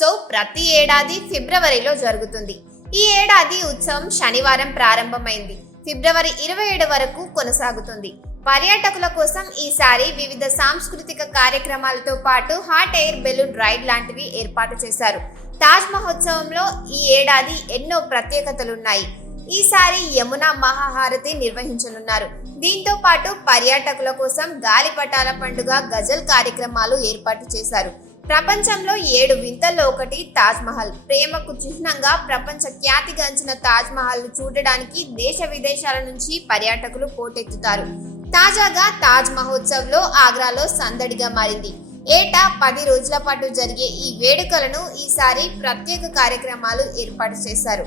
మహోత్సవ్ ప్రతి ఏడాది ఫిబ్రవరిలో జరుగుతుంది. ఈ ఏడాది ఉత్సవం శనివారం ప్రారంభమైంది. ఫిబ్రవరి 27 వరకు కొనసాగుతుంది. పర్యాటకుల కోసం ఈసారి వివిధ సాంస్కృతిక కార్యక్రమాలతో పాటు హాట్ ఎయిర్ బెలూన్ రైడ్ లాంటివి ఏర్పాటు చేశారు. తాజ్ మహోత్సవంలో ఈ ఏడాది ఎన్నో ప్రత్యేకతలున్నాయి. ఈసారి యమునా మహాహారతి నిర్వహించనున్నారు. దీంతో పాటు పర్యాటకుల కోసం గాలిపటాల పండుగ, గజల్ కార్యక్రమాలు ఏర్పాటు చేశారు. ప్రపంచంలో 7 వింతల్లో ఒకటి తాజ్ మహల్. ప్రేమకు చిహ్నంగా ప్రపంచ ఖ్యాతిగాంచిన తాజ్ మహల్ ను చూడడానికి దేశ విదేశాల నుంచి పర్యాటకులు పోటెత్తుతారు. తాజాగా తాజ్ మహోత్సవ్ లో ఆగ్రాలో సందడిగా మారింది. ఏటా 10 రోజుల పాటు జరిగే ఈ వేడుకలను ఈసారి ప్రత్యేక కార్యక్రమాలు ఏర్పాటు చేశారు.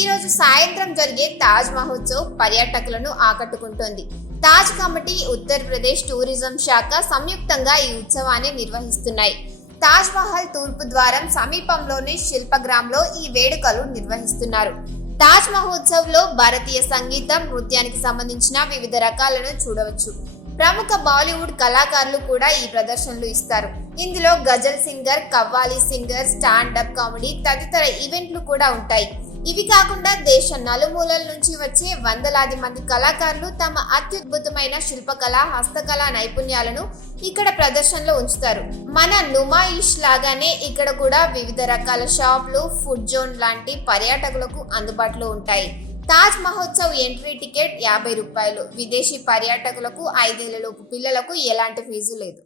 ఈ రోజు సాయంత్రం జరిగే తాజ్ మహోత్సవ్ పర్యాటకులను ఆకట్టుకుంటోంది. తాజ్ కమిటీ, ఉత్తరప్రదేశ్ టూరిజం శాఖ సంయుక్తంగా ఈ ఉత్సవాన్ని నిర్వహిస్తున్నాయి. తాజ్ మహల్ తూర్పు ద్వారం సమీపంలోని శిల్పగ్రామ్లో ఈ వేడుకలు నిర్వహిస్తున్నారు. తాజ్ మహోత్సవ్ లో భారతీయ సంగీతం, నృత్యానికి సంబంధించిన వివిధ రకాలను చూడవచ్చు. ప్రముఖ బాలీవుడ్ కళాకారులు కూడా ఈ ప్రదర్శనలు ఇస్తారు. ఇందులో గజల్ singer, qawwali singer, stand up comedy తదితర ఈవెంట్లు కూడా ఉంటాయి. ఇవి కాకుండా దేశ నలుమూలల నుంచి వచ్చే వందలాది మంది కళాకారులు తమ అత్యద్భుతమైన శిల్పకళ, హస్తకళ నైపుణ్యాలను ఇక్కడ ప్రదర్శనలో ఉంచుతారు. మన నుమాయిష్ లాగానే ఇక్కడ కూడా వివిధ రకాల షాపులు, ఫుడ్ జోన్ లాంటి పర్యాటకులకు అందుబాటులో ఉంటాయి. తాజ్ మహోత్సవ్ ఎంట్రీ టికెట్ 50 రూపాయలు. విదేశీ పర్యాటకులకు 5 ఏళ్లలోపు పిల్లలకు ఎలాంటి ఫీజు లేదు.